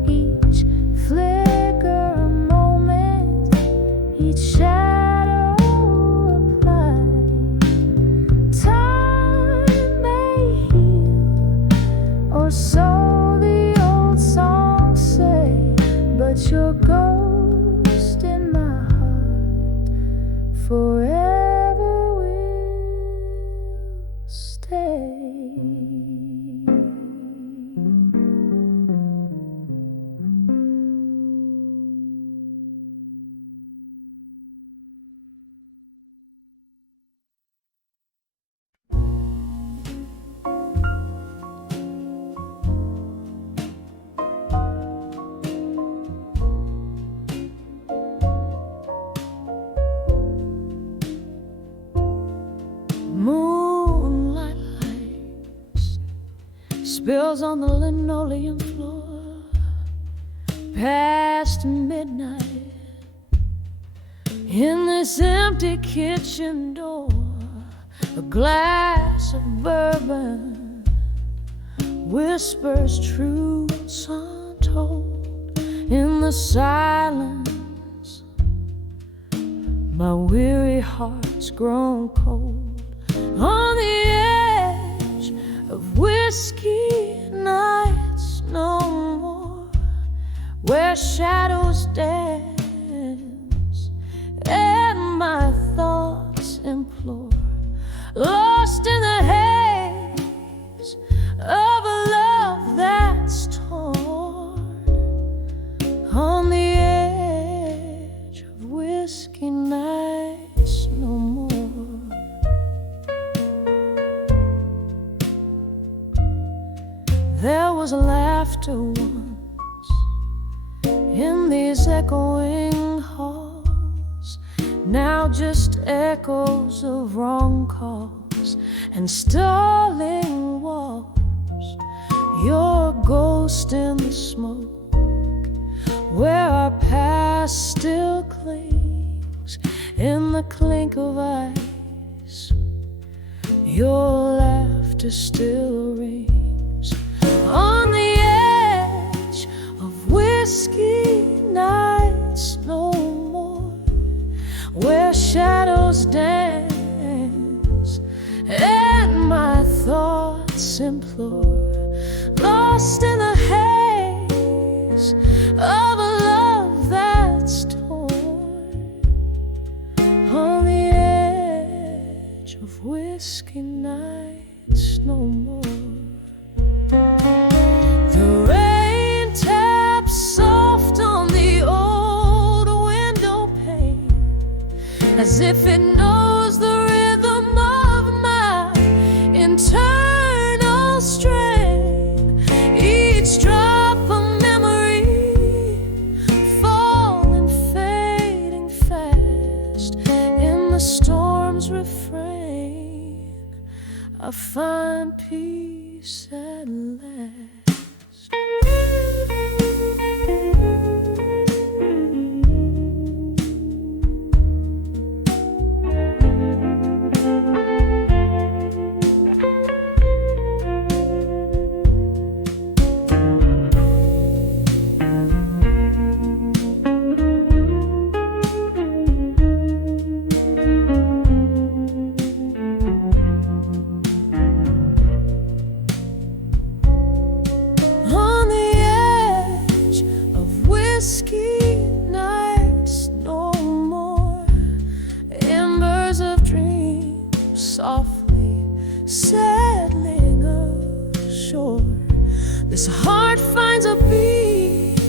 Each flicker a moment, each shadow applied. Time may heal, or so the old songs say, but your ghost in my heart forever will stay. Moonlight lights, spills on the linoleum floor, past midnight. In this empty kitchen door, a glass of bourbon whispers truths untold. In the silence, my weary heart's grown cold. On the edge of whiskey nights no more, where shadows dance and my thoughts implore, lost in the haze of a love that's torn on the edge of whiskey nights no more. There was laughter once in these echoing halls, now just echoes of wrong calls and stalling walls. Your ghost in the smoke, where our past still clings in the clink of ice. Your laughter still rings on the edge of whiskey nights no more, where shadows dance and my thoughts implore, lost in the haze of a love that's torn on the edge of whiskey nights no more. The rain taps soft on the old window pane, as if it knows the rhythm of my internal strain. Each drop of memory falling, fading fast in the storm's refrain. I find peace at last. Softly settling ashore, this heart finds a beat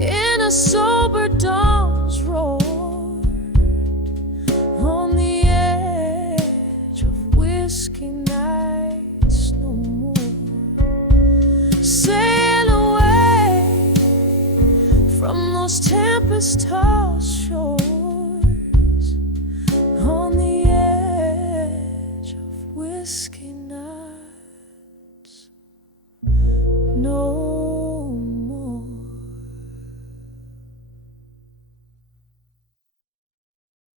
in a sober dawn's roar, on the edge of whiskey nights no more. Sail away from those tempest-tossed shores,